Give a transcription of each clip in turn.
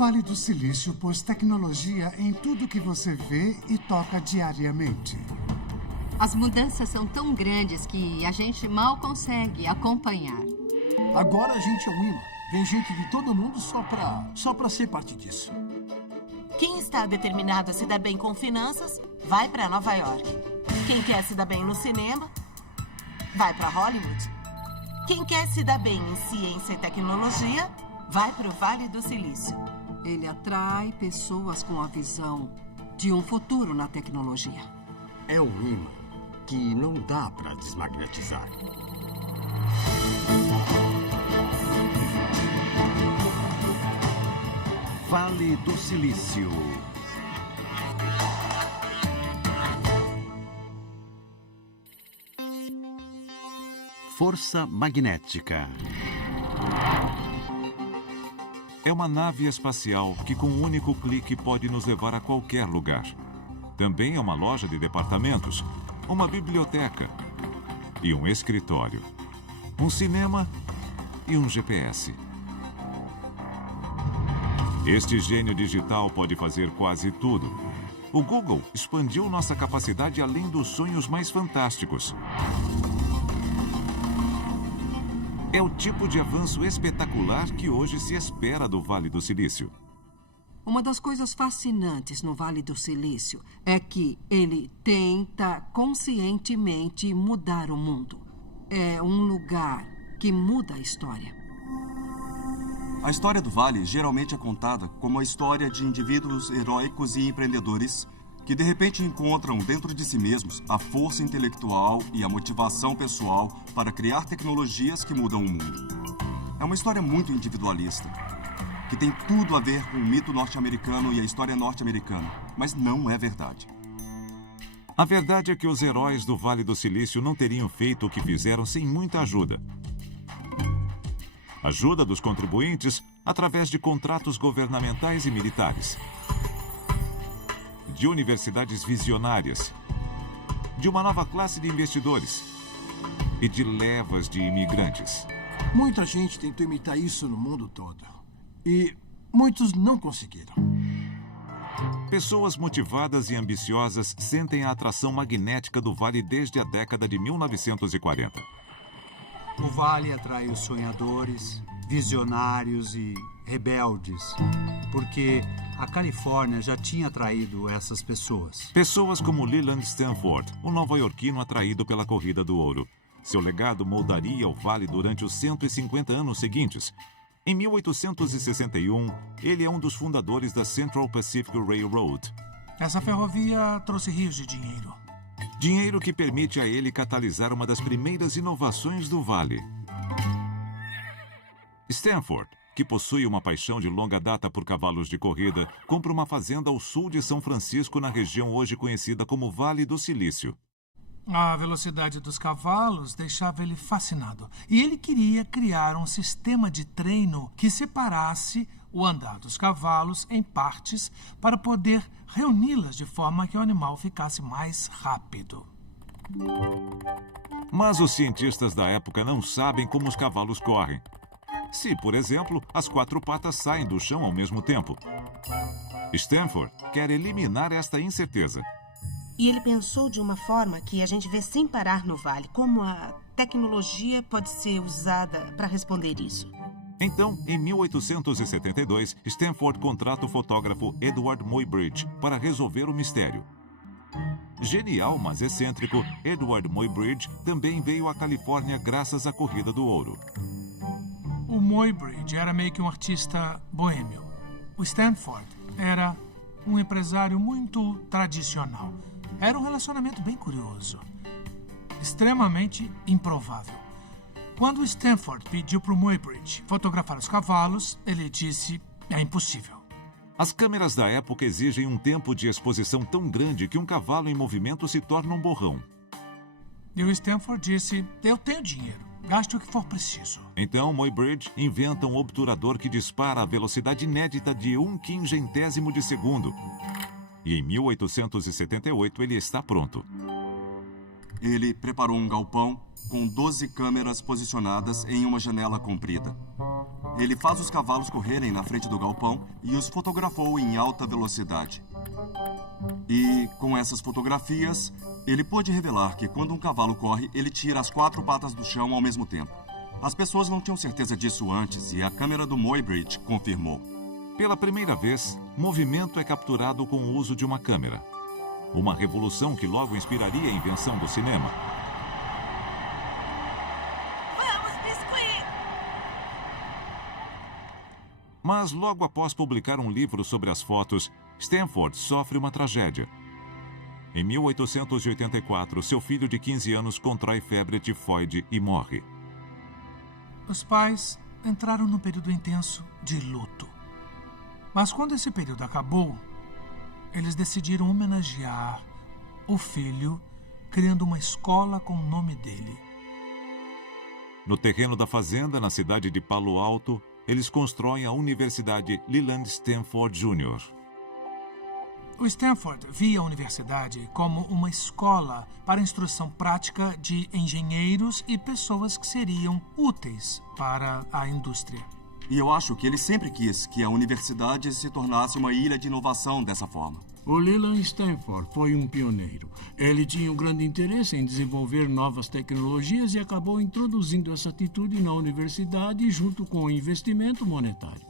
Vale do Silício pôs tecnologia em tudo que você vê e toca diariamente. As mudanças são tão grandes que a gente mal consegue acompanhar. Agora a gente é um imã. Vem gente de todo mundo só pra ser parte disso. Quem está determinado a se dar bem com finanças, vai para Nova York. Quem quer se dar bem no cinema, vai para Hollywood. Quem quer se dar bem em ciência e tecnologia, vai para o Vale do Silício. Ele atrai pessoas com a visão de um futuro na tecnologia. É um imã que não dá para desmagnetizar. Vale do Silício. Força magnética. É uma nave espacial que com um único clique pode nos levar a qualquer lugar. Também é uma loja de departamentos, uma biblioteca e um escritório, um cinema e um GPS. Este gênio digital pode fazer quase tudo. O Google expandiu nossa capacidade além dos sonhos mais fantásticos. É o tipo de avanço espetacular que hoje se espera do Vale do Silício. Uma das coisas fascinantes no Vale do Silício é que ele tenta conscientemente mudar o mundo. É um lugar que muda a história. A história do Vale geralmente é contada como a história de indivíduos heróicos e empreendedores que de repente encontram dentro de si mesmos a força intelectual e a motivação pessoal para criar tecnologias que mudam o mundo. É uma história muito individualista, que tem tudo a ver com o mito norte-americano e a história norte-americana, mas não é verdade. A verdade é que os heróis do Vale do Silício não teriam feito o que fizeram sem muita ajuda. Ajuda dos contribuintes através de contratos governamentais e militares, de universidades visionárias, de uma nova classe de investidores e de levas de imigrantes. Muita gente tentou imitar isso no mundo todo. E muitos não conseguiram. Pessoas motivadas e ambiciosas sentem a atração magnética do Vale desde a década de 1940. O Vale atrai os sonhadores, visionários e rebeldes, porque a Califórnia já tinha atraído essas pessoas. Pessoas como Leland Stanford, um nova-iorquino atraído pela corrida do ouro. Seu legado moldaria o Vale durante os 150 anos seguintes. Em 1861, ele é um dos fundadores da Central Pacific Railroad. Essa ferrovia trouxe rios de dinheiro. Dinheiro que permite a ele catalisar uma das primeiras inovações do Vale. Stanford, que possui uma paixão de longa data por cavalos de corrida, compra uma fazenda ao sul de São Francisco, na região hoje conhecida como Vale do Silício. A velocidade dos cavalos deixava ele fascinado. E ele queria criar um sistema de treino que separasse o andar dos cavalos em partes para poder reuni-las de forma que o animal ficasse mais rápido. Mas os cientistas da época não sabem como os cavalos correm. Se, por exemplo, as quatro patas saem do chão ao mesmo tempo. Stanford quer eliminar esta incerteza. E ele pensou de uma forma que a gente vê sem parar no Vale, como a tecnologia pode ser usada para responder isso. Então, em 1872, Stanford contrata o fotógrafo Edward Muybridge para resolver o mistério. Genial, mas excêntrico, Edward Muybridge também veio à Califórnia graças à Corrida do Ouro. O Muybridge era meio que um artista boêmio. O Stanford era um empresário muito tradicional. Era um relacionamento bem curioso, extremamente improvável. Quando Stanford pediu para o Muybridge fotografar os cavalos, ele disse: é impossível. As câmeras da época exigem um tempo de exposição tão grande que um cavalo em movimento se torna um borrão. E o Stanford disse: eu tenho dinheiro, gaste o que for preciso. Então Muybridge inventa um obturador que dispara a velocidade inédita de 1/500º de segundo. E em 1878 ele está pronto. Ele preparou um galpão com 12 câmeras posicionadas em uma janela comprida. Ele faz os cavalos correrem na frente do galpão e os fotografou em alta velocidade. E, com essas fotografias, ele pôde revelar que quando um cavalo corre, ele tira as 4 patas do chão ao mesmo tempo. As pessoas não tinham certeza disso antes e a câmera do Muybridge confirmou. Pela primeira vez, movimento é capturado com o uso de uma câmera. Uma revolução que logo inspiraria a invenção do cinema. Vamos, Biscuit! Mas logo após publicar um livro sobre as fotos, Stanford sofre uma tragédia. Em 1884, seu filho de 15 anos contrai febre tifoide e morre. Os pais entraram num período intenso de luto. Mas quando esse período acabou, eles decidiram homenagear o filho, criando uma escola com o nome dele. No terreno da fazenda, na cidade de Palo Alto, eles constroem a Universidade Leland Stanford Jr. O Stanford via a universidade como uma escola para a instrução prática de engenheiros e pessoas que seriam úteis para a indústria. E eu acho que ele sempre quis que a universidade se tornasse uma ilha de inovação dessa forma. O Leland Stanford foi um pioneiro. Ele tinha um grande interesse em desenvolver novas tecnologias e acabou introduzindo essa atitude na universidade junto com o investimento monetário.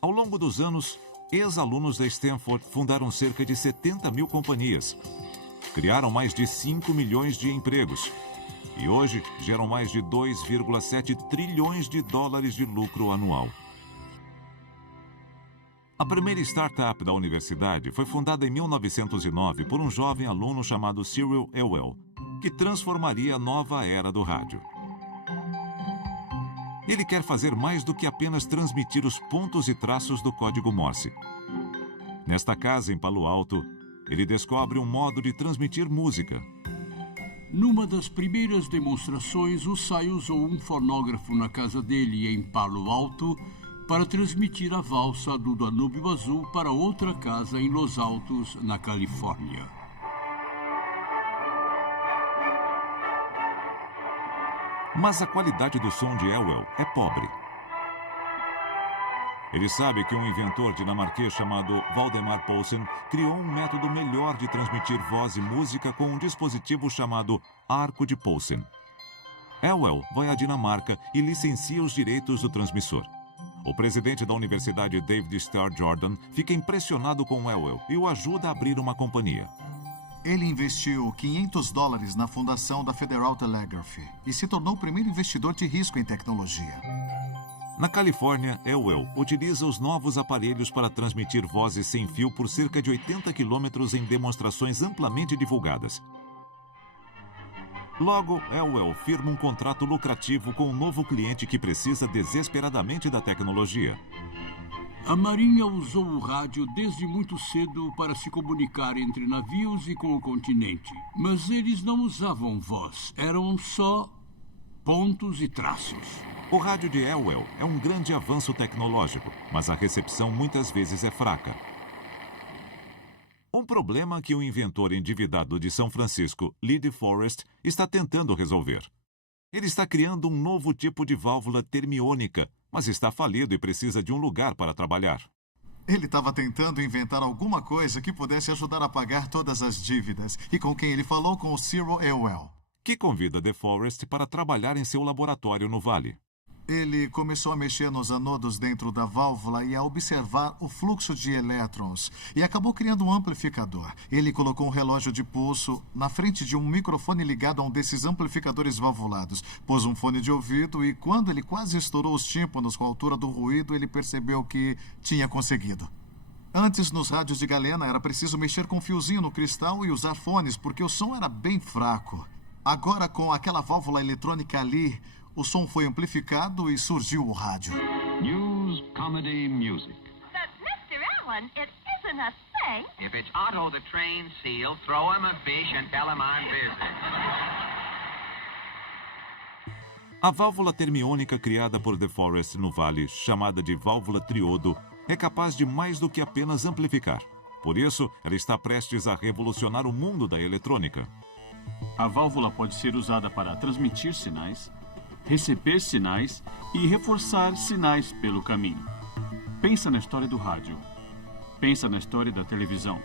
Ao longo dos anos, ex-alunos da Stanford fundaram cerca de 70 mil companhias. Criaram mais de 5 milhões de empregos. E hoje geram mais de 2,7 trilhões de dólares de lucro anual. A primeira startup da universidade foi fundada em 1909 por um jovem aluno chamado Cyril Ewell, que transformaria a nova era do rádio. Ele quer fazer mais do que apenas transmitir os pontos e traços do código Morse. Nesta casa, em Palo Alto, ele descobre um modo de transmitir música. Numa das primeiras demonstrações, o Cy usou um fonógrafo na casa dele em Palo Alto para transmitir a valsa do Danúbio Azul para outra casa em Los Altos, na Califórnia. Mas a qualidade do som de Ewell é pobre. Ele sabe que um inventor dinamarquês chamado Valdemar Poulsen criou um método melhor de transmitir voz e música com um dispositivo chamado Arco de Poulsen. Ewell vai à Dinamarca e licencia os direitos do transmissor. O presidente da universidade, David Starr Jordan, fica impressionado com Ewell e o ajuda a abrir uma companhia. Ele investiu $500 na fundação da Federal Telegraph e se tornou o primeiro investidor de risco em tecnologia. Na Califórnia, Ewell utiliza os novos aparelhos para transmitir vozes sem fio por cerca de 80 quilômetros em demonstrações amplamente divulgadas. Logo, Ewell firma um contrato lucrativo com um novo cliente que precisa desesperadamente da tecnologia. A Marinha usou o rádio desde muito cedo para se comunicar entre navios e com o continente. Mas eles não usavam voz, eram só pontos e traços. O rádio de Ewell é um grande avanço tecnológico, mas a recepção muitas vezes é fraca. Um problema que o inventor endividado de São Francisco, Lee De Forest, está tentando resolver. Ele está criando um novo tipo de válvula termiônica, mas está falido e precisa de um lugar para trabalhar. Ele estava tentando inventar alguma coisa que pudesse ajudar a pagar todas as dívidas. E com quem ele falou? Com o Cyril Ewell, que convida De Forest para trabalhar em seu laboratório no Vale. Ele começou a mexer nos anodos dentro da válvula e a observar o fluxo de elétrons. E acabou criando um amplificador. Ele colocou um relógio de pulso na frente de um microfone ligado a um desses amplificadores valvulados. Pôs um fone de ouvido e, quando ele quase estourou os tímpanos com a altura do ruído, ele percebeu que tinha conseguido. Antes, nos rádios de galena, era preciso mexer com um fiozinho no cristal e usar fones, porque o som era bem fraco. Agora, com aquela válvula eletrônica ali, o som foi amplificado e surgiu o rádio. News, comedy, music. But, Mr. Allen, it isn't a thing. If it's Otto the train seal, throw him a fish and tell him I'm busy. A válvula termiônica criada por De Forest no Vale, chamada de válvula triodo, é capaz de mais do que apenas amplificar. Por isso, ela está prestes a revolucionar o mundo da eletrônica. A válvula pode ser usada para transmitir sinais, receber sinais e reforçar sinais pelo caminho. Pensa na história do rádio. Pensa na história da televisão.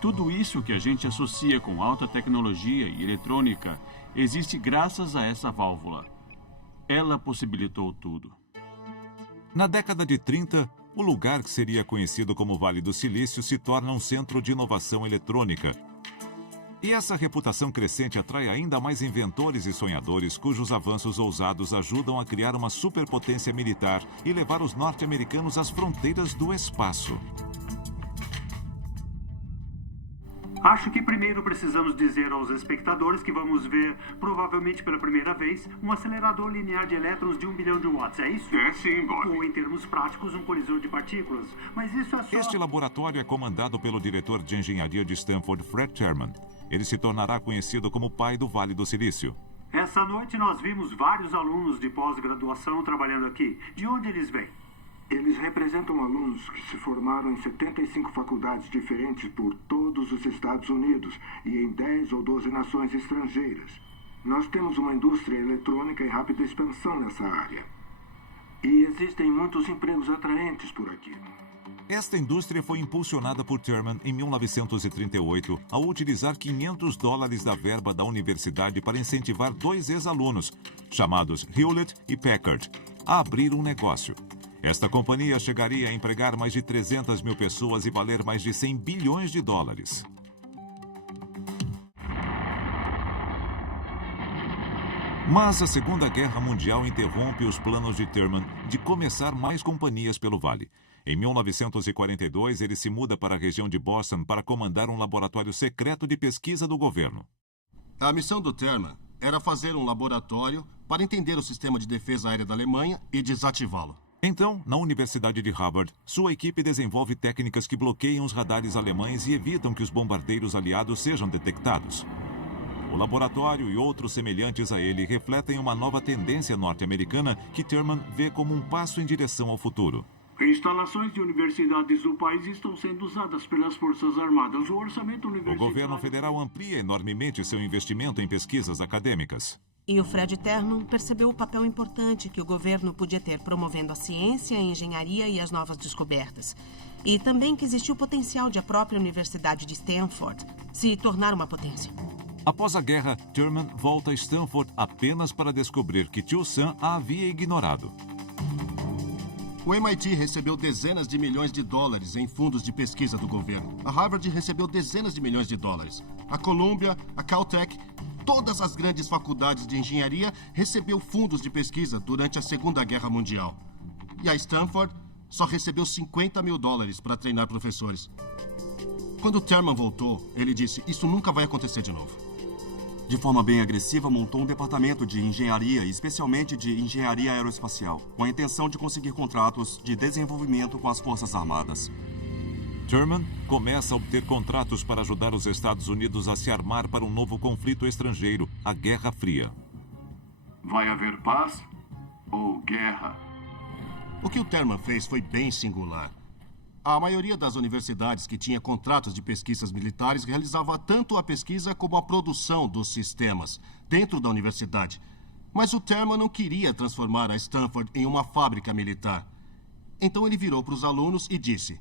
Tudo isso que a gente associa com alta tecnologia e eletrônica existe graças a essa válvula. Ela possibilitou tudo. Na década de 30, o lugar que seria conhecido como Vale do Silício se torna um centro de inovação eletrônica. E essa reputação crescente atrai ainda mais inventores e sonhadores cujos avanços ousados ajudam a criar uma superpotência militar e levar os norte-americanos às fronteiras do espaço. Acho que primeiro precisamos dizer aos espectadores que vamos ver, provavelmente pela primeira vez, um acelerador linear de elétrons de 1 bilhão de watts, é isso? É sim, Bob. Ou, em termos práticos, um colisor de partículas. Mas isso é só... Este laboratório é comandado pelo diretor de engenharia de Stanford, Fred Terman. Ele se tornará conhecido como o pai do Vale do Silício. Essa noite nós vimos vários alunos de pós-graduação trabalhando aqui. De onde eles vêm? Eles representam alunos que se formaram em 75 faculdades diferentes por todos os Estados Unidos e em 10 ou 12 nações estrangeiras. Nós temos uma indústria eletrônica em rápida expansão nessa área. E existem muitos empregos atraentes por aqui. Esta indústria foi impulsionada por Terman em 1938 ao utilizar $500 da verba da universidade para incentivar 2 ex-alunos, chamados Hewlett e Packard, a abrir um negócio. Esta companhia chegaria a empregar mais de 300 mil pessoas e valer mais de $100 bilhões. Mas a Segunda Guerra Mundial interrompe os planos de Terman de começar mais companhias pelo Vale. Em 1942, ele se muda para a região de Boston para comandar um laboratório secreto de pesquisa do governo. A missão do Terman era fazer um laboratório para entender o sistema de defesa aérea da Alemanha e desativá-lo. Então, na Universidade de Harvard, sua equipe desenvolve técnicas que bloqueiam os radares alemães e evitam que os bombardeiros aliados sejam detectados. O laboratório e outros semelhantes a ele refletem uma nova tendência norte-americana que Terman vê como um passo em direção ao futuro. Instalações de universidades do país estão sendo usadas pelas Forças Armadas. O orçamento universitário... O governo federal amplia enormemente seu investimento em pesquisas acadêmicas. E o Fred Terman percebeu o papel importante que o governo podia ter promovendo a ciência, a engenharia e as novas descobertas. E também que existia o potencial de a própria Universidade de Stanford se tornar uma potência. Após a guerra, Terman volta a Stanford apenas para descobrir que tio Sam a havia ignorado. O MIT recebeu dezenas de milhões de dólares em fundos de pesquisa do governo. A Harvard recebeu dezenas de milhões de dólares. A Columbia, a Caltech, todas as grandes faculdades de engenharia recebeu fundos de pesquisa durante a Segunda Guerra Mundial. E a Stanford só recebeu $50 mil para treinar professores. Quando Terman voltou, ele disse, isso nunca vai acontecer de novo. De forma bem agressiva, montou um departamento de engenharia, especialmente de engenharia aeroespacial, com a intenção de conseguir contratos de desenvolvimento com as Forças Armadas. Terman começa a obter contratos para ajudar os Estados Unidos a se armar para um novo conflito estrangeiro, a Guerra Fria. Vai haver paz ou guerra? O que o Terman fez foi bem singular. A maioria das universidades que tinha contratos de pesquisas militares realizava tanto a pesquisa como a produção dos sistemas dentro da universidade. Mas o Terman não queria transformar a Stanford em uma fábrica militar. Então ele virou para os alunos e disse,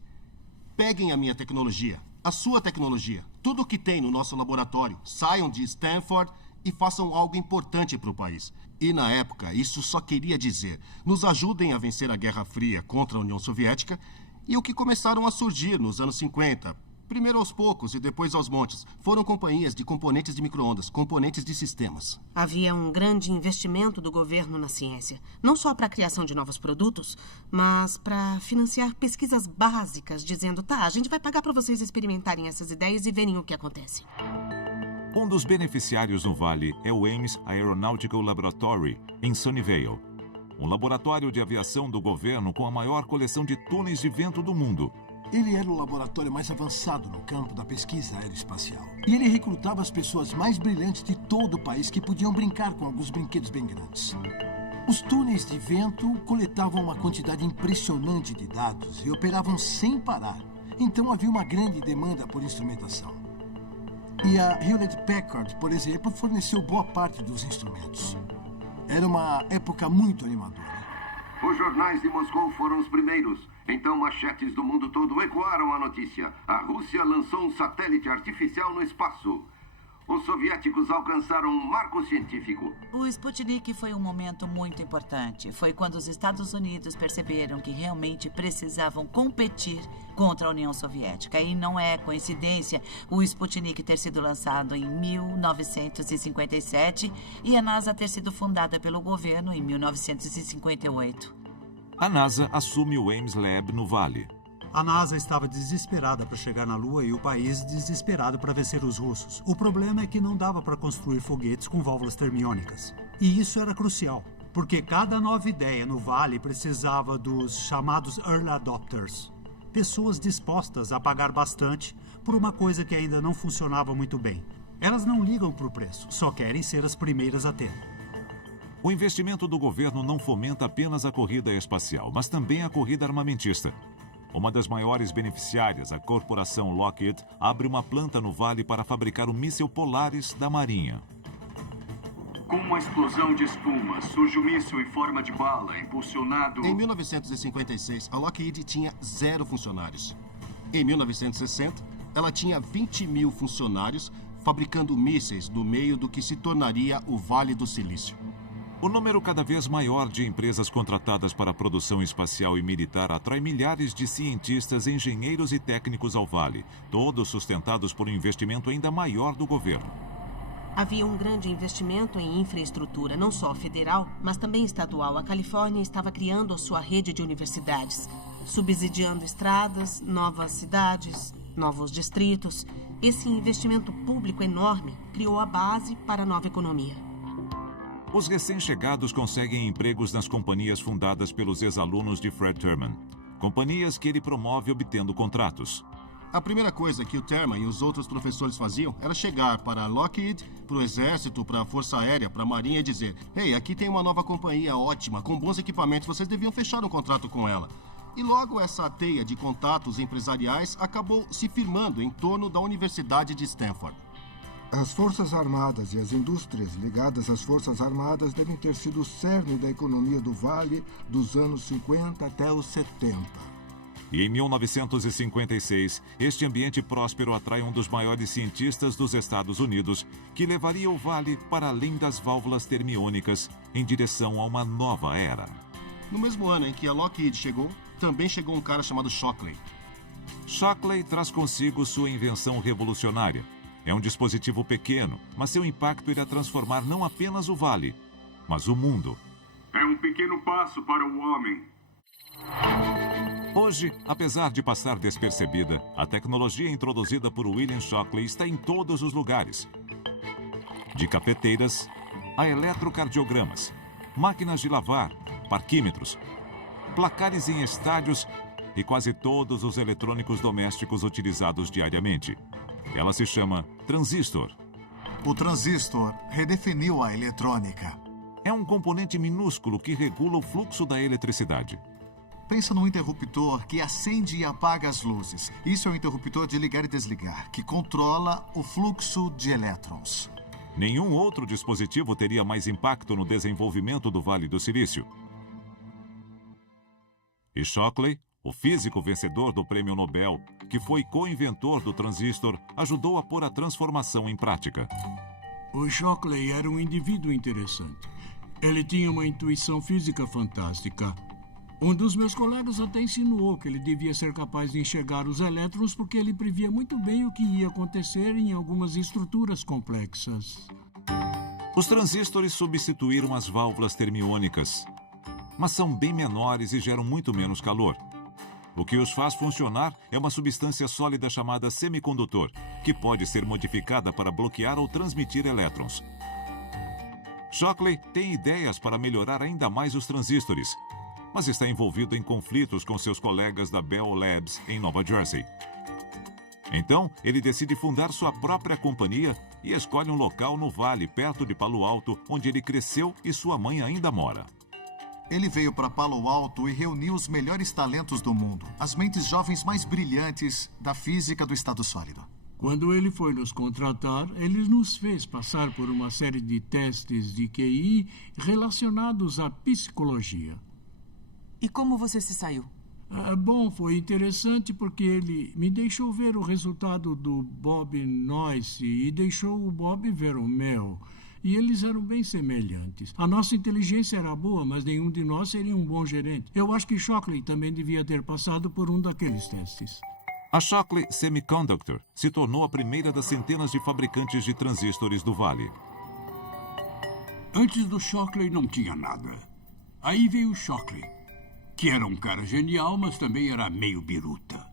peguem a minha tecnologia, a sua tecnologia, tudo o que tem no nosso laboratório, saiam de Stanford e façam algo importante para o país. E na época, isso só queria dizer, nos ajudem a vencer a Guerra Fria contra a União Soviética. E o que começaram a surgir nos anos 50, primeiro aos poucos e depois aos montes, foram companhias de componentes de micro-ondas, componentes de sistemas. Havia um grande investimento do governo na ciência, não só para a criação de novos produtos, mas para financiar pesquisas básicas, dizendo, tá, a gente vai pagar para vocês experimentarem essas ideias e verem o que acontece. Um dos beneficiários no Vale é o Ames Aeronautical Laboratory, em Sunnyvale. Um laboratório de aviação do governo com a maior coleção de túneis de vento do mundo. Ele era o laboratório mais avançado no campo da pesquisa aeroespacial. E ele recrutava as pessoas mais brilhantes de todo o país que podiam brincar com alguns brinquedos bem grandes. Os túneis de vento coletavam uma quantidade impressionante de dados e operavam sem parar. Então havia uma grande demanda por instrumentação. E a Hewlett Packard, por exemplo, forneceu boa parte dos instrumentos. Era uma época muito animadora. Os jornais de Moscou foram os primeiros. Então, manchetes do mundo todo ecoaram a notícia. A Rússia lançou um satélite artificial no espaço. Os soviéticos alcançaram um marco científico. O Sputnik foi um momento muito importante. Foi quando os Estados Unidos perceberam que realmente precisavam competir contra a União Soviética. E não é coincidência o Sputnik ter sido lançado em 1957 e a NASA ter sido fundada pelo governo em 1958. A NASA assume o Ames Lab no Vale. A NASA estava desesperada para chegar na Lua e o país desesperado para vencer os russos. O problema é que não dava para construir foguetes com válvulas termiônicas. E isso era crucial, porque cada nova ideia no Vale precisava dos chamados Early Adopters. Pessoas dispostas a pagar bastante por uma coisa que ainda não funcionava muito bem. Elas não ligam para o preço, só querem ser as primeiras a ter. O investimento do governo não fomenta apenas a corrida espacial, mas também a corrida armamentista. Uma das maiores beneficiárias, a corporação Lockheed, abre uma planta no Vale para fabricar o míssil Polaris da Marinha. Com uma explosão de espuma, surge o míssil em forma de bala, impulsionado... Em 1956, a Lockheed tinha 0 funcionários. Em 1960, ela tinha 20 mil funcionários fabricando mísseis no meio do que se tornaria o Vale do Silício. O número cada vez maior de empresas contratadas para a produção espacial e militar atrai milhares de cientistas, engenheiros e técnicos ao Vale, todos sustentados por um investimento ainda maior do governo. Havia um grande investimento em infraestrutura, não só federal, mas também estadual. A Califórnia estava criando a sua rede de universidades, subsidiando estradas, novas cidades, novos distritos. Esse investimento público enorme criou a base para a nova economia. Os recém-chegados conseguem empregos nas companhias fundadas pelos ex-alunos de Fred Terman. Companhias que ele promove obtendo contratos. A primeira coisa que o Terman e os outros professores faziam era chegar para a Lockheed, para o Exército, para a Força Aérea, para a Marinha e dizer: "Ei, aqui tem uma nova companhia ótima, com bons equipamentos, vocês deviam fechar um contrato com ela." E logo essa teia de contatos empresariais acabou se firmando em torno da Universidade de Stanford. As Forças Armadas e as indústrias ligadas às Forças Armadas devem ter sido o cerne da economia do Vale dos anos 50 até os 70. E em 1956, este ambiente próspero atrai um dos maiores cientistas dos Estados Unidos, que levaria o Vale para além das válvulas termiônicas, em direção a uma nova era. No mesmo ano em que a Lockheed chegou, também chegou um cara chamado Shockley. Shockley traz consigo sua invenção revolucionária. É um dispositivo pequeno, mas seu impacto irá transformar não apenas o Vale, mas o mundo. É um pequeno passo para o homem. Hoje, apesar de passar despercebida, a tecnologia introduzida por William Shockley está em todos os lugares. De cafeteiras a eletrocardiogramas, máquinas de lavar, parquímetros, placares em estádios e quase todos os eletrônicos domésticos utilizados diariamente. Ela se chama transistor. O transistor redefiniu a eletrônica. É um componente minúsculo que regula o fluxo da eletricidade. Pensa num interruptor que acende e apaga as luzes. Isso é um interruptor de ligar e desligar, que controla o fluxo de elétrons. Nenhum outro dispositivo teria mais impacto no desenvolvimento do Vale do Silício. E Shockley, o físico vencedor do Prêmio Nobel, que foi co-inventor do transistor, ajudou a pôr a transformação em prática. O Shockley era um indivíduo interessante. Ele tinha uma intuição física fantástica. Um dos meus colegas até insinuou que ele devia ser capaz de enxergar os elétrons porque ele previa muito bem o que ia acontecer em algumas estruturas complexas. Os transistores substituíram as válvulas termiônicas, mas são bem menores e geram muito menos calor. O que os faz funcionar é uma substância sólida chamada semicondutor, que pode ser modificada para bloquear ou transmitir elétrons. Shockley tem ideias para melhorar ainda mais os transistores, mas está envolvido em conflitos com seus colegas da Bell Labs em Nova Jersey. Então, ele decide fundar sua própria companhia e escolhe um local no Vale, perto de Palo Alto, onde ele cresceu e sua mãe ainda mora. Ele veio para Palo Alto e reuniu os melhores talentos do mundo, as mentes jovens mais brilhantes da física do estado sólido. Quando ele foi nos contratar, ele nos fez passar por uma série de testes de QI relacionados à psicologia. E como você se saiu? Bom, foi interessante porque ele me deixou ver o resultado do Bob Noyce e deixou o Bob ver o meu. E eles eram bem semelhantes. A nossa inteligência era boa, mas nenhum de nós seria um bom gerente. Eu acho que Shockley também devia ter passado por um daqueles testes. A Shockley Semiconductor se tornou a primeira das centenas de fabricantes de transistores do Vale. Antes do Shockley não tinha nada. Aí veio o Shockley, que era um cara genial, mas também era meio biruta.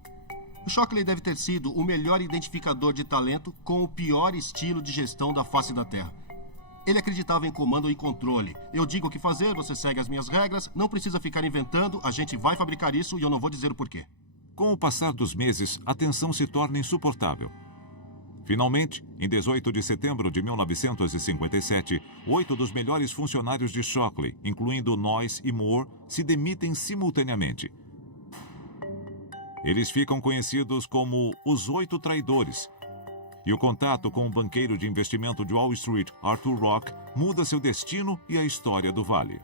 O Shockley deve ter sido o melhor identificador de talento com o pior estilo de gestão da face da Terra. Ele acreditava em comando e controle. Eu digo o que fazer, você segue as minhas regras, não precisa ficar inventando, a gente vai fabricar isso e eu não vou dizer o porquê. Com o passar dos meses, a tensão se torna insuportável. Finalmente, em 18 de setembro de 1957, 8 dos melhores funcionários de Shockley, incluindo Noyce e Moore, se demitem simultaneamente. Eles ficam conhecidos como os 8 traidores. E o contato com o banqueiro de investimento de Wall Street, Arthur Rock, muda seu destino e a história do Vale.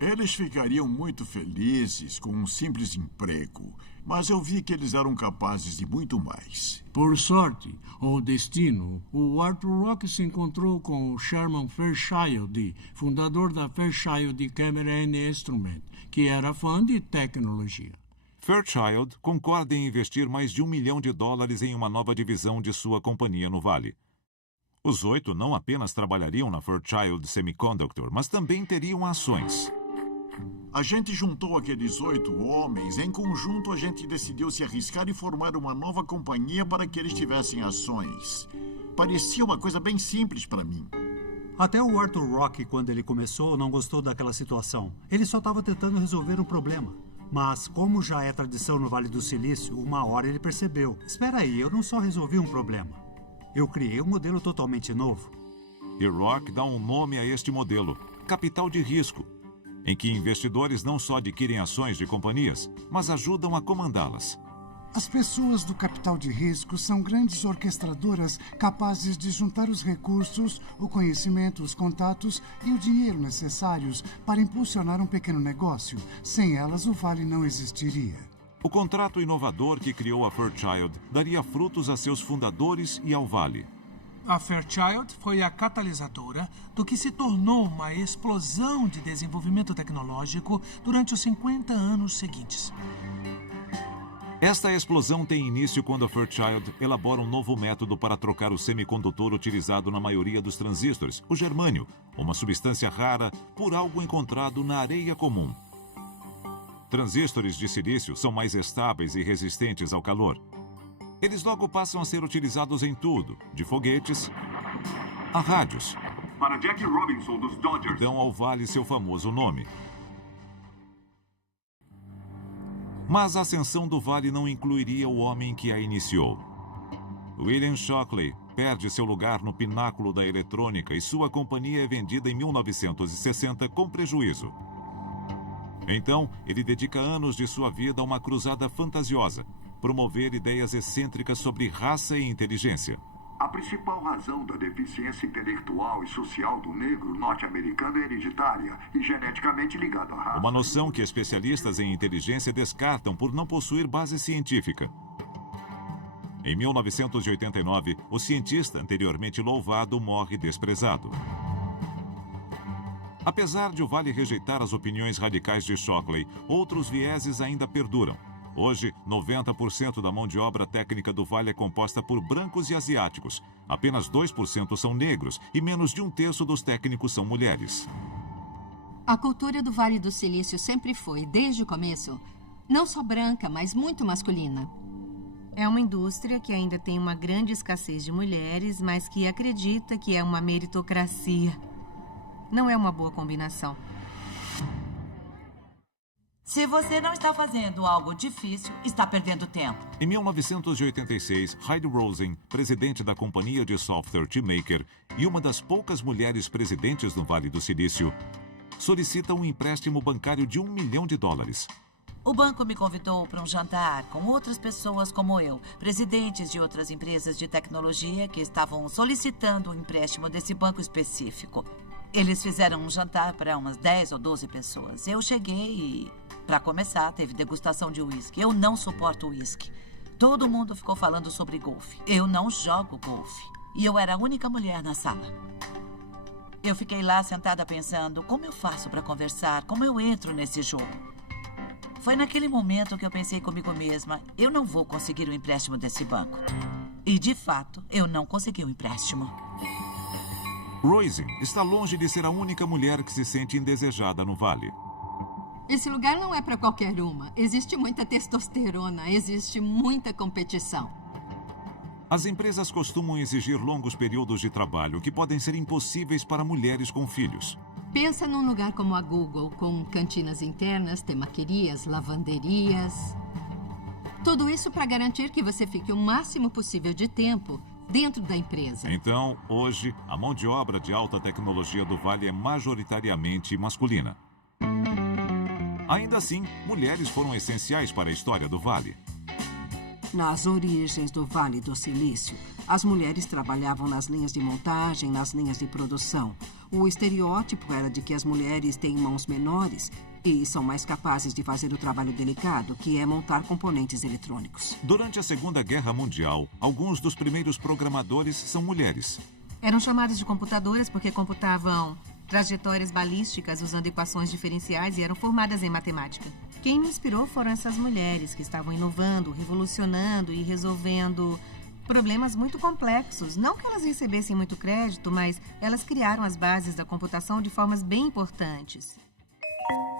Eles ficariam muito felizes com um simples emprego, mas eu vi que eles eram capazes de muito mais. Por sorte, ou destino, o Arthur Rock se encontrou com o Sherman Fairchild, fundador da Fairchild Camera and Instrument, que era fã de tecnologia. Fairchild concorda em investir mais de $1 milhão em uma nova divisão de sua companhia no Vale. Os 8 não apenas trabalhariam na Fairchild Semiconductor, mas também teriam ações. A gente juntou aqueles 8 homens. Em conjunto, a gente decidiu se arriscar e formar uma nova companhia para que eles tivessem ações. Parecia uma coisa bem simples para mim. Até o Arthur Rock, quando ele começou, não gostou daquela situação. Ele só estava tentando resolver um problema. Mas, como já é tradição no Vale do Silício, uma hora ele percebeu. Espera aí, eu não só resolvi um problema. Eu criei um modelo totalmente novo. E Rock dá um nome a este modelo, capital de risco, em que investidores não só adquirem ações de companhias, mas ajudam a comandá-las. As pessoas do capital de risco são grandes orquestradoras capazes de juntar os recursos, o conhecimento, os contatos e o dinheiro necessários para impulsionar um pequeno negócio. Sem elas, o Vale não existiria. O contrato inovador que criou a Fairchild daria frutos a seus fundadores e ao Vale. A Fairchild foi a catalisadora do que se tornou uma explosão de desenvolvimento tecnológico durante os 50 anos seguintes. Esta explosão tem início quando a Fairchild elabora um novo método para trocar o semicondutor utilizado na maioria dos transistores, o germânio, uma substância rara, por algo encontrado na areia comum. Transistores de silício são mais estáveis e resistentes ao calor. Eles logo passam a ser utilizados em tudo, de foguetes a rádios. Para Jack Robinson, dos Dodgers. Dão ao Vale seu famoso nome. Mas a ascensão do Vale não incluiria o homem que a iniciou. William Shockley perde seu lugar no pináculo da eletrônica e sua companhia é vendida em 1960 com prejuízo. Então, ele dedica anos de sua vida a uma cruzada fantasiosa, promover ideias excêntricas sobre raça e inteligência. A principal razão da deficiência intelectual e social do negro norte-americano é hereditária e geneticamente ligada à raça. Uma noção que especialistas em inteligência descartam por não possuir base científica. Em 1989, o cientista anteriormente louvado morre desprezado. Apesar de o Vale rejeitar as opiniões radicais de Shockley, outros vieses ainda perduram. Hoje, 90% da mão de obra técnica do Vale é composta por brancos e asiáticos. Apenas 2% são negros e menos de 1/3 dos técnicos são mulheres. A cultura do Vale do Silício sempre foi, desde o começo, não só branca, mas muito masculina. É uma indústria que ainda tem uma grande escassez de mulheres, mas que acredita que é uma meritocracia. Não é uma boa combinação. Se você não está fazendo algo difícil, está perdendo tempo. Em 1986, Heidi Rosen, presidente da companhia de software T-Maker e uma das poucas mulheres presidentes no Vale do Silício, solicita um empréstimo bancário de $1 milhão. O banco me convidou para um jantar com outras pessoas como eu, presidentes de outras empresas de tecnologia que estavam solicitando um empréstimo desse banco específico. Eles fizeram um jantar para umas 10 ou 12 pessoas. Eu cheguei e, para começar, teve degustação de uísque. Eu não suporto uísque. Todo mundo ficou falando sobre golfe. Eu não jogo golfe. E eu era a única mulher na sala. Eu fiquei lá sentada pensando, como eu faço para conversar? Como eu entro nesse jogo? Foi naquele momento que eu pensei comigo mesma, eu não vou conseguir o empréstimo desse banco. E, de fato, eu não consegui o empréstimo. Roisin está longe de ser a única mulher que se sente indesejada no Vale. Esse lugar não é para qualquer uma. Existe muita testosterona, existe muita competição. As empresas costumam exigir longos períodos de trabalho que podem ser impossíveis para mulheres com filhos. Pensa num lugar como a Google, com cantinas internas, temaquerias, lavanderias. Tudo isso para garantir que você fique o máximo possível de tempo dentro da empresa. Então, hoje, a mão de obra de alta tecnologia do Vale é majoritariamente masculina. Ainda assim, mulheres foram essenciais para a história do Vale. Nas origens do Vale do Silício, as mulheres trabalhavam nas linhas de montagem, nas linhas de produção. O estereótipo era de que as mulheres têm mãos menores e são mais capazes de fazer o trabalho delicado, que é montar componentes eletrônicos. Durante a Segunda Guerra Mundial, alguns dos primeiros programadores são mulheres. Eram chamadas de computadoras porque computavam trajetórias balísticas usando equações diferenciais e eram formadas em matemática. Quem me inspirou foram essas mulheres que estavam inovando, revolucionando e resolvendo problemas muito complexos. Não que elas recebessem muito crédito, mas elas criaram as bases da computação de formas bem importantes.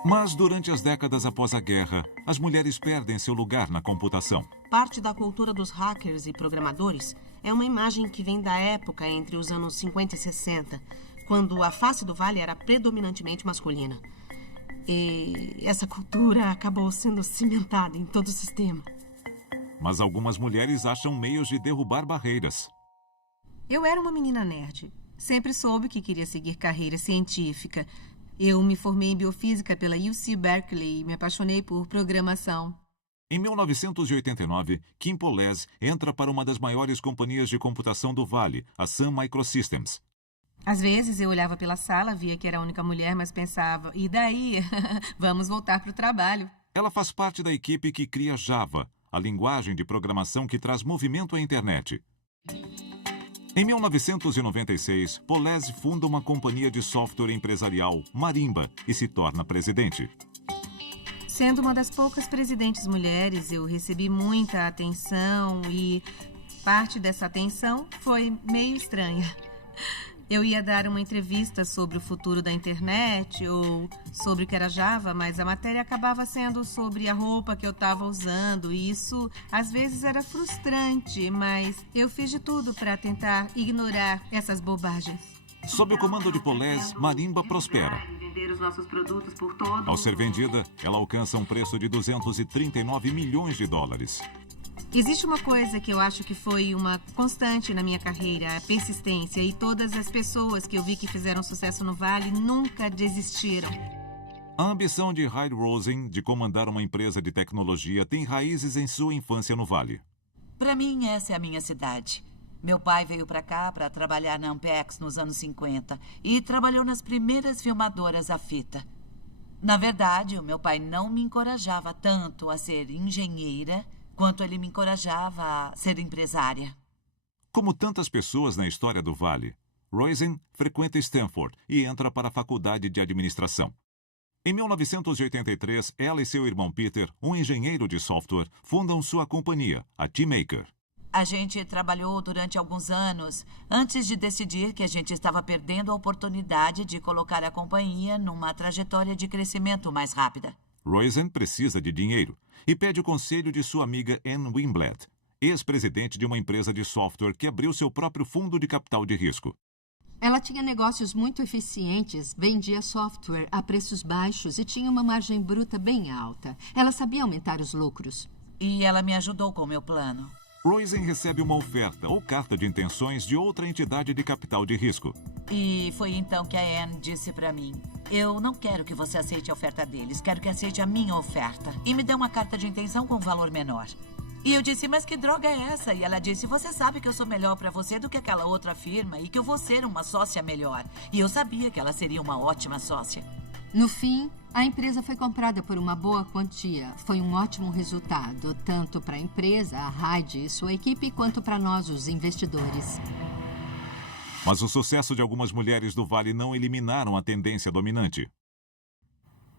Mas durante as décadas após a guerra, as mulheres perdem seu lugar na computação. Parte da cultura dos hackers e programadores é uma imagem que vem da época entre os anos 50 e 60, quando a face do Vale era predominantemente masculina. E essa cultura acabou sendo cimentada em todo o sistema. Mas algumas mulheres acham meios de derrubar barreiras. Eu era uma menina nerd. Sempre soube que queria seguir carreira científica. Eu me formei em biofísica pela UC Berkeley e me apaixonei por programação. Em 1989, Kim Polese entra para uma das maiores companhias de computação do Vale, a Sun Microsystems. Às vezes eu olhava pela sala, via que era a única mulher, mas pensava, e daí? Vamos voltar para o trabalho. Ela faz parte da equipe que cria Java, a linguagem de programação que traz movimento à internet. Em 1996, Polese funda uma companhia de software empresarial, Marimba, e se torna presidente. Sendo uma das poucas presidentes mulheres, eu recebi muita atenção e parte dessa atenção foi meio estranha. Eu ia dar uma entrevista sobre o futuro da internet ou sobre o que era Java, mas a matéria acabava sendo sobre a roupa que eu estava usando e isso às vezes era frustrante, mas eu fiz de tudo para tentar ignorar essas bobagens. Sob o comando de Polese, Marimba prospera. Ao ser vendida, ela alcança um preço de 239 milhões de dólares. Existe uma coisa que eu acho que foi uma constante na minha carreira, a persistência, e todas as pessoas que eu vi que fizeram sucesso no Vale nunca desistiram. A ambição de Hyde Rosen de comandar uma empresa de tecnologia tem raízes em sua infância no Vale. Para mim, essa é a minha cidade. Meu pai veio para cá para trabalhar na Ampex nos anos 50 e trabalhou nas primeiras filmadoras a fita. Na verdade, o meu pai não me encorajava tanto a ser engenheira quanto ele me encorajava a ser empresária. Como tantas pessoas na história do Vale, Rosen frequenta Stanford e entra para a faculdade de administração. Em 1983, ela e seu irmão Peter, um engenheiro de software, fundam sua companhia, a T-Maker. A gente trabalhou durante alguns anos antes de decidir que a gente estava perdendo a oportunidade de colocar a companhia numa trajetória de crescimento mais rápida. Rosen precisa de dinheiro e pede o conselho de sua amiga Ann Wimblatt, ex-presidente de uma empresa de software que abriu seu próprio fundo de capital de risco. Ela tinha negócios muito eficientes, vendia software a preços baixos e tinha uma margem bruta bem alta. Ela sabia aumentar os lucros. E ela me ajudou com o meu plano. Rosen recebe uma oferta ou carta de intenções de outra entidade de capital de risco. E foi então que a Anne disse pra mim: eu não quero que você aceite a oferta deles, quero que aceite a minha oferta. E me dê uma carta de intenção com valor menor. E eu disse: mas que droga é essa? E ela disse: você sabe que eu sou melhor pra você do que aquela outra firma e que eu vou ser uma sócia melhor. E eu sabia que ela seria uma ótima sócia. No fim, a empresa foi comprada por uma boa quantia. Foi um ótimo resultado, tanto para a empresa, a Hyde e sua equipe, quanto para nós, os investidores. Mas o sucesso de algumas mulheres do Vale não eliminaram a tendência dominante.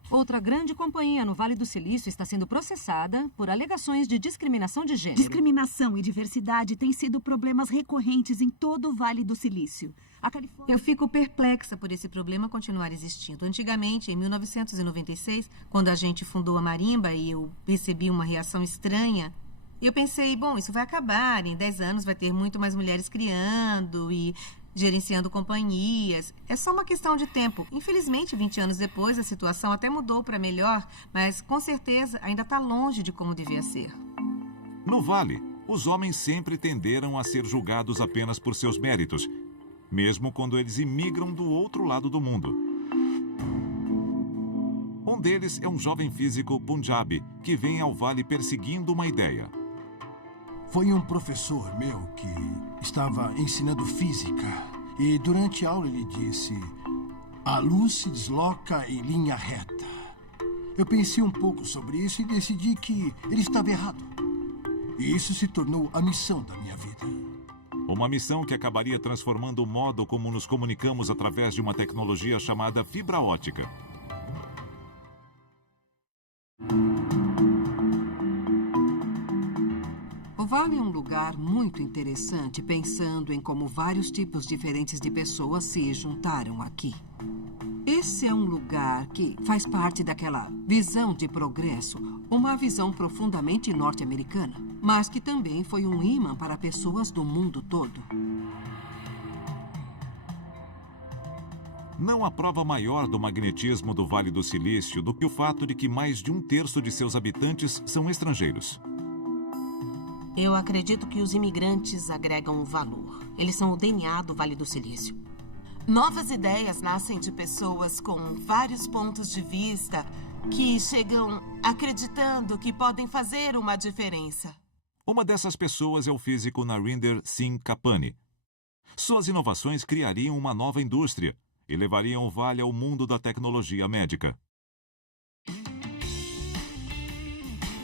Outra grande companhia no Vale do Silício está sendo processada por alegações de discriminação de gênero. Discriminação e diversidade têm sido problemas recorrentes em todo o Vale do Silício. Eu fico perplexa por esse problema continuar existindo. Antigamente, em 1996, quando a gente fundou a Marimba e eu percebi uma reação estranha, eu pensei, bom, isso vai acabar. Em 10 anos vai ter muito mais mulheres criando e gerenciando companhias. É só uma questão de tempo. Infelizmente, 20 anos depois, a situação até mudou para melhor, mas com certeza ainda está longe de como devia ser. No Vale, os homens sempre tenderam a ser julgados apenas por seus méritos, mesmo quando eles imigram do outro lado do mundo. Um deles é um jovem físico Punjabi que vem ao Vale perseguindo uma ideia. Foi um professor meu que estava ensinando física e durante a aula ele disse: a luz se desloca em linha reta. Eu pensei um pouco sobre isso e decidi que ele estava errado. E isso se tornou a missão da minha vida. Uma missão que acabaria transformando o modo como nos comunicamos através de uma tecnologia chamada fibra ótica. O Vale é um lugar muito interessante, pensando em como vários tipos diferentes de pessoas se juntaram aqui. Esse é um lugar que faz parte daquela visão de progresso, uma visão profundamente norte-americana, mas que também foi um imã para pessoas do mundo todo. Não há prova maior do magnetismo do Vale do Silício do que o fato de que mais de 1/3 de seus habitantes são estrangeiros. Eu acredito que os imigrantes agregam valor. Eles são o DNA do Vale do Silício. Novas ideias nascem de pessoas com vários pontos de vista que chegam acreditando que podem fazer uma diferença. Uma dessas pessoas é o físico Narinder Singh Kapani. Suas inovações criariam uma nova indústria e levariam o Vale ao mundo da tecnologia médica.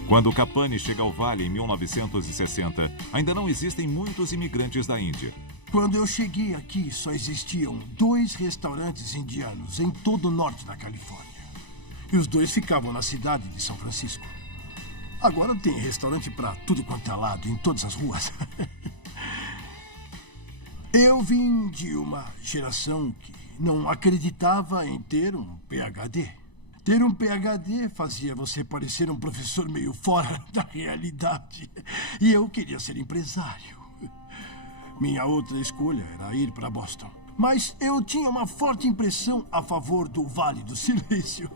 Quando Kapani chega ao Vale em 1960, ainda não existem muitos imigrantes da Índia. Quando eu cheguei aqui, só existiam 2 restaurantes indianos em todo o norte da Califórnia. E os 2 ficavam na cidade de São Francisco. Agora tem restaurante para tudo quanto é lado, em todas as ruas. Eu vim de uma geração que não acreditava em ter um PhD. Ter um PhD fazia você parecer um professor meio fora da realidade. E eu queria ser empresário. Minha outra escolha era ir para Boston. Mas eu tinha uma forte impressão a favor do Vale do Silício.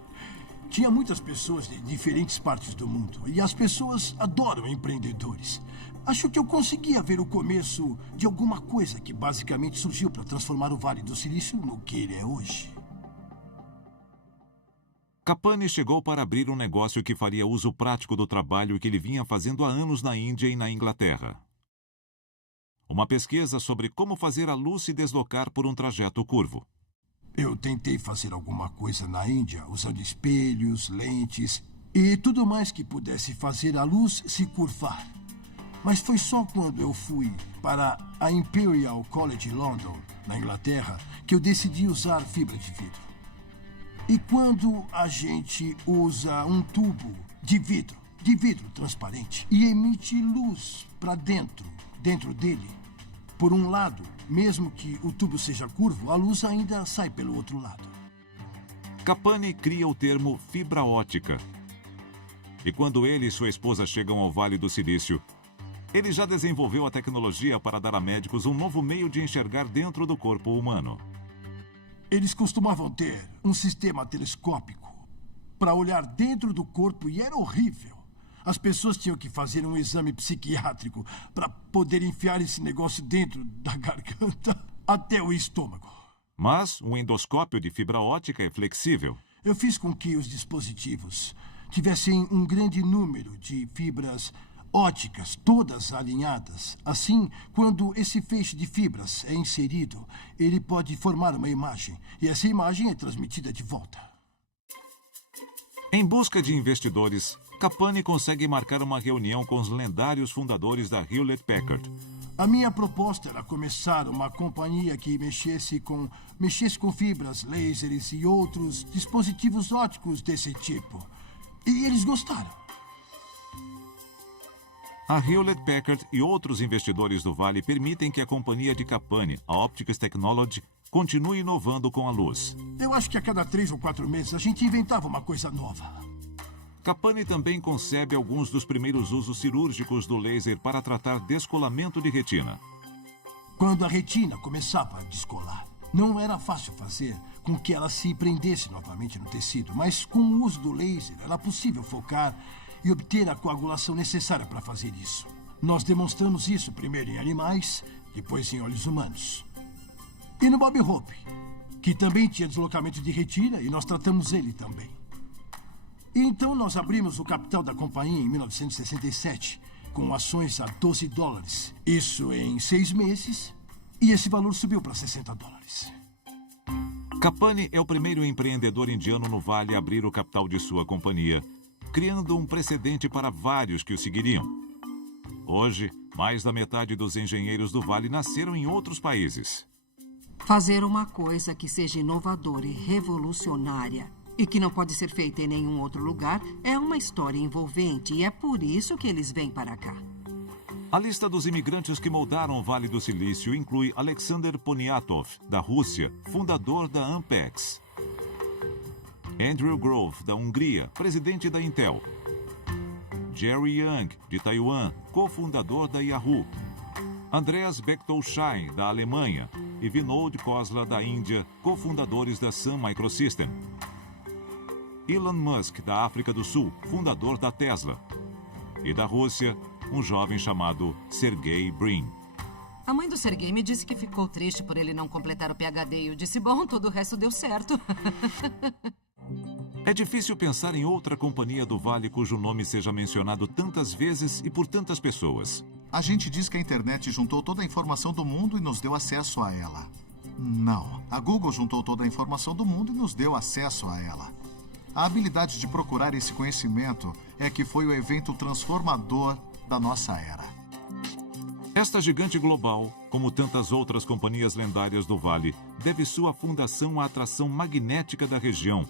Tinha muitas pessoas de diferentes partes do mundo. E as pessoas adoram empreendedores. Acho que eu conseguia ver o começo de alguma coisa que basicamente surgiu para transformar o Vale do Silício no que ele é hoje. Kapani chegou para abrir um negócio que faria uso prático do trabalho que ele vinha fazendo há anos na Índia e na Inglaterra. Uma pesquisa sobre como fazer a luz se deslocar por um trajeto curvo. Eu tentei fazer alguma coisa na Índia, usando espelhos, lentes e tudo mais que pudesse fazer a luz se curvar. Mas foi só quando eu fui para a Imperial College London, na Inglaterra, que eu decidi usar fibra de vidro. E quando a gente usa um tubo de vidro transparente, e emite luz para dentro dele, por um lado, mesmo que o tubo seja curvo, a luz ainda sai pelo outro lado. Kapani cria o termo fibra ótica. E quando ele e sua esposa chegam ao Vale do Silício, ele já desenvolveu a tecnologia para dar a médicos um novo meio de enxergar dentro do corpo humano. Eles costumavam ter um sistema telescópico para olhar dentro do corpo e era horrível. As pessoas tinham que fazer um exame psiquiátrico para poder enfiar esse negócio dentro da garganta até o estômago. Mas o endoscópio de fibra ótica é flexível. Eu fiz com que os dispositivos tivessem um grande número de fibras óticas, todas alinhadas. Assim, quando esse feixe de fibras é inserido, ele pode formar uma imagem, e essa imagem é transmitida de volta. Em busca de investidores, Capani consegue marcar uma reunião com os lendários fundadores da Hewlett-Packard. A minha proposta era começar uma companhia que mexesse com fibras, lasers e outros dispositivos óticos desse tipo. E eles gostaram. A Hewlett-Packard e outros investidores do Vale permitem que a companhia de Capani, a Optics Technology, continue inovando com a luz. Eu acho que a cada 3 ou 4 meses a gente inventava uma coisa nova. Capani também concebe alguns dos primeiros usos cirúrgicos do laser para tratar descolamento de retina. Quando a retina começava a descolar, não era fácil fazer com que ela se prendesse novamente no tecido, mas com o uso do laser era possível focar e obter a coagulação necessária para fazer isso. Nós demonstramos isso primeiro em animais, depois em olhos humanos. E no Bob Hope, que também tinha deslocamento de retina, e nós tratamos ele também. E então nós abrimos o capital da companhia em 1967, com ações a $12. Isso em 6 meses, e esse valor subiu para $60. Capani é o primeiro empreendedor indiano no Vale a abrir o capital de sua companhia, criando um precedente para vários que o seguiriam. Hoje, mais da metade dos engenheiros do Vale nasceram em outros países. Fazer uma coisa que seja inovadora e revolucionária e que não pode ser feita em nenhum outro lugar é uma história envolvente e é por isso que eles vêm para cá. A lista dos imigrantes que moldaram o Vale do Silício inclui Alexander Poniatov, da Rússia, fundador da Ampex. Andrew Grove, da Hungria, presidente da Intel. Jerry Yang, de Taiwan, cofundador da Yahoo. Andreas Bechtolsheim, da Alemanha, e Vinod Khosla, da Índia, cofundadores da Sun Microsystem. Elon Musk, da África do Sul, fundador da Tesla. E da Rússia, um jovem chamado Sergey Brin. A mãe do Sergey me disse que ficou triste por ele não completar o PhD e eu disse, bom, todo o resto deu certo. É difícil pensar em outra companhia do Vale cujo nome seja mencionado tantas vezes e por tantas pessoas. A gente diz que a internet juntou toda a informação do mundo e nos deu acesso a ela. Não. A Google juntou toda a informação do mundo e nos deu acesso a ela. A habilidade de procurar esse conhecimento é que foi o evento transformador da nossa era. Esta gigante global, como tantas outras companhias lendárias do Vale, deve sua fundação à atração magnética da região.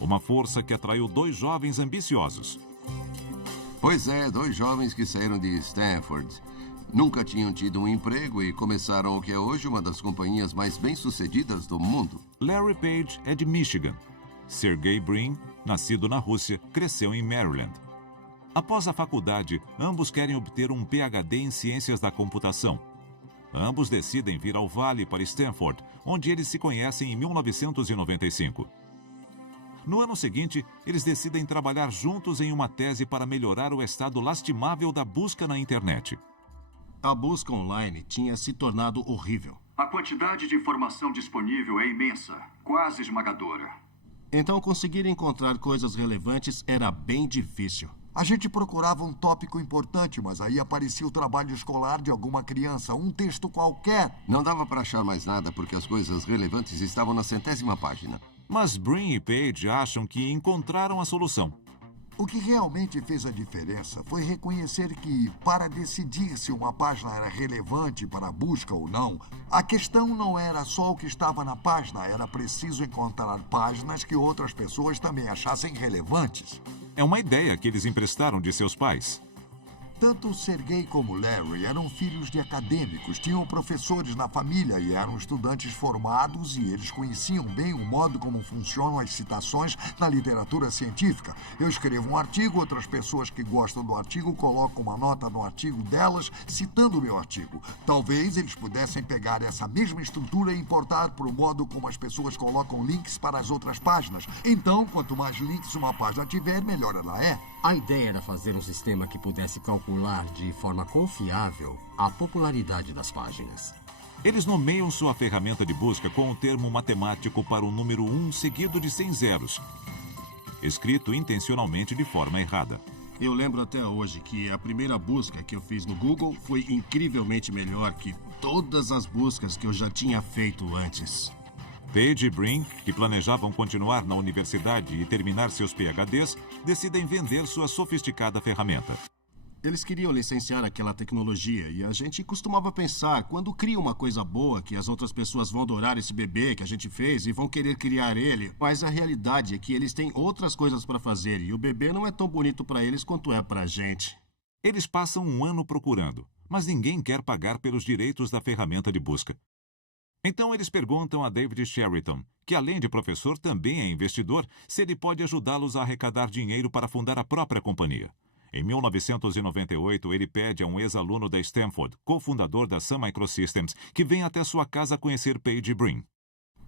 Uma força que atraiu 2 jovens ambiciosos. Pois é, 2 jovens que saíram de Stanford. Nunca tinham tido um emprego e começaram o que é hoje uma das companhias mais bem-sucedidas do mundo. Larry Page é de Michigan. Sergey Brin, nascido na Rússia, cresceu em Maryland. Após a faculdade, ambos querem obter um PhD em Ciências da Computação. Ambos decidem vir ao Vale para Stanford, onde eles se conhecem em 1995. No ano seguinte, eles decidem trabalhar juntos em uma tese para melhorar o estado lastimável da busca na internet. A busca online tinha se tornado horrível. A quantidade de informação disponível é imensa, quase esmagadora. Então, conseguir encontrar coisas relevantes era bem difícil. A gente procurava um tópico importante, mas aí aparecia o trabalho escolar de alguma criança, um texto qualquer. Não dava para achar mais nada porque as coisas relevantes estavam na 100ª página. Mas Brin e Page acham que encontraram a solução. O que realmente fez a diferença foi reconhecer que, para decidir se uma página era relevante para a busca ou não, a questão não era só o que estava na página, era preciso encontrar páginas que outras pessoas também achassem relevantes. É uma ideia que eles emprestaram de seus pais. Tanto Sergei como Larry eram filhos de acadêmicos, tinham professores na família e eram estudantes formados, e eles conheciam bem o modo como funcionam as citações na literatura científica. Eu escrevo um artigo, outras pessoas que gostam do artigo colocam uma nota no artigo delas citando o meu artigo. Talvez eles pudessem pegar essa mesma estrutura e importar para o modo como as pessoas colocam links para as outras páginas. Então, quanto mais links uma página tiver, melhor ela é. A ideia era fazer um sistema que pudesse calcular de forma confiável a popularidade das páginas. Eles nomeiam sua ferramenta de busca com um termo matemático para o número 1 seguido de 100 zeros, escrito intencionalmente de forma errada. Eu lembro até hoje que a primeira busca que eu fiz no Google foi incrivelmente melhor que todas as buscas que eu já tinha feito antes. Page e Brin, que planejavam continuar na universidade e terminar seus PhDs, decidem vender sua sofisticada ferramenta. Eles queriam licenciar aquela tecnologia e a gente costumava pensar, quando cria uma coisa boa, que as outras pessoas vão adorar esse bebê que a gente fez e vão querer criar ele. Mas a realidade é que eles têm outras coisas para fazer e o bebê não é tão bonito para eles quanto é para a gente. Eles passam um ano procurando, mas ninguém quer pagar pelos direitos da ferramenta de busca. Então eles perguntam a David Sheraton, que além de professor também é investidor, se ele pode ajudá-los a arrecadar dinheiro para fundar a própria companhia. Em 1998, ele pede a um ex-aluno da Stanford, cofundador da Sun Microsystems, que vem até sua casa conhecer Page e Brin.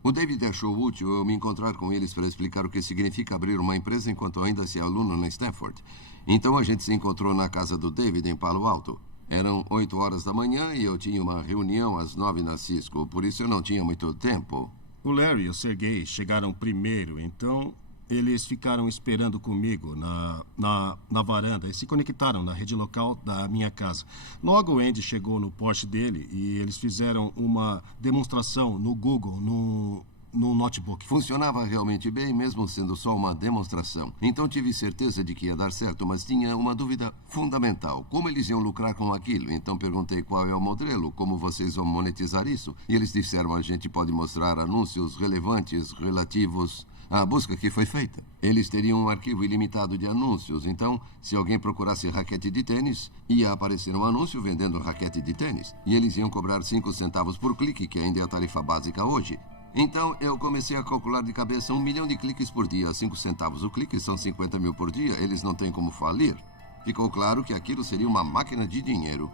O David achou útil eu me encontrar com eles para explicar o que significa abrir uma empresa enquanto ainda se é aluno na Stanford. Então a gente se encontrou na casa do David em Palo Alto. Eram 8 horas da manhã e eu tinha uma reunião às 9 na Cisco, por isso eu não tinha muito tempo. O Larry e o Sergei chegaram primeiro, então eles ficaram esperando comigo na varanda e se conectaram na rede local da minha casa. Logo o Andy chegou no Porsche dele e eles fizeram uma demonstração no Google, no notebook. Funcionava realmente bem, mesmo sendo só uma demonstração. Então tive certeza de que ia dar certo, mas tinha uma dúvida fundamental. Como eles iam lucrar com aquilo? Então perguntei qual é o modelo, como vocês vão monetizar isso? E eles disseram, a gente pode mostrar anúncios relevantes relativos à busca que foi feita. Eles teriam um arquivo ilimitado de anúncios, então se alguém procurasse raquete de tênis, ia aparecer um anúncio vendendo raquete de tênis. E eles iam cobrar 5 centavos por clique, que ainda é a tarifa básica hoje. Então, eu comecei a calcular de cabeça 1 milhão de cliques por dia, 5 centavos o clique, são 50 mil por dia, eles não têm como falir. Ficou claro que aquilo seria uma máquina de dinheiro.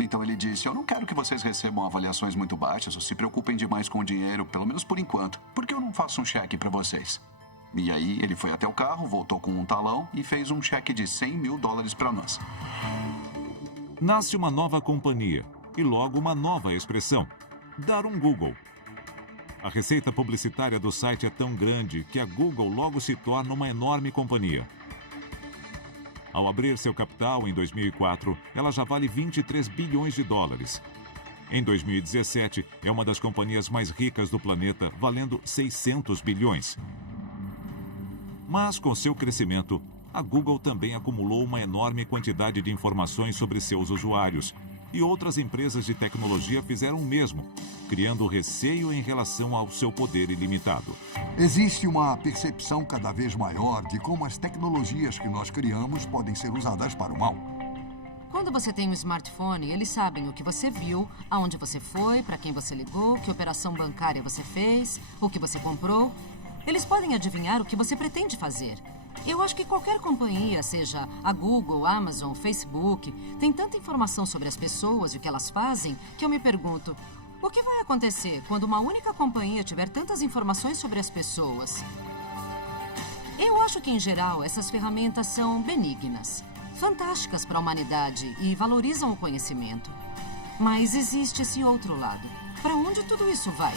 Então ele disse, eu não quero que vocês recebam avaliações muito baixas ou se preocupem demais com o dinheiro, pelo menos por enquanto. Por que eu não faço um cheque para vocês? E aí ele foi até o carro, voltou com um talão e fez um cheque de $100 mil para nós. Nasce uma nova companhia e logo uma nova expressão, dar um Google. A receita publicitária do site é tão grande que a Google logo se torna uma enorme companhia. Ao abrir seu capital em 2004, ela já vale $23 bilhões. Em 2017, é uma das companhias mais ricas do planeta, valendo 600 bilhões. Mas, com seu crescimento, a Google também acumulou uma enorme quantidade de informações sobre seus usuários, e outras empresas de tecnologia fizeram o mesmo, criando receio em relação ao seu poder ilimitado. Existe uma percepção cada vez maior de como as tecnologias que nós criamos podem ser usadas para o mal. Quando você tem um smartphone, eles sabem o que você viu, aonde você foi, para quem você ligou, que operação bancária você fez, o que você comprou. Eles podem adivinhar o que você pretende fazer. Eu acho que qualquer companhia, seja a Google, Amazon, Facebook, tem tanta informação sobre as pessoas e o que elas fazem, que eu me pergunto, o que vai acontecer quando uma única companhia tiver tantas informações sobre as pessoas? Eu acho que, em geral, essas ferramentas são benignas, fantásticas para a humanidade e valorizam o conhecimento. Mas existe esse outro lado. Para onde tudo isso vai?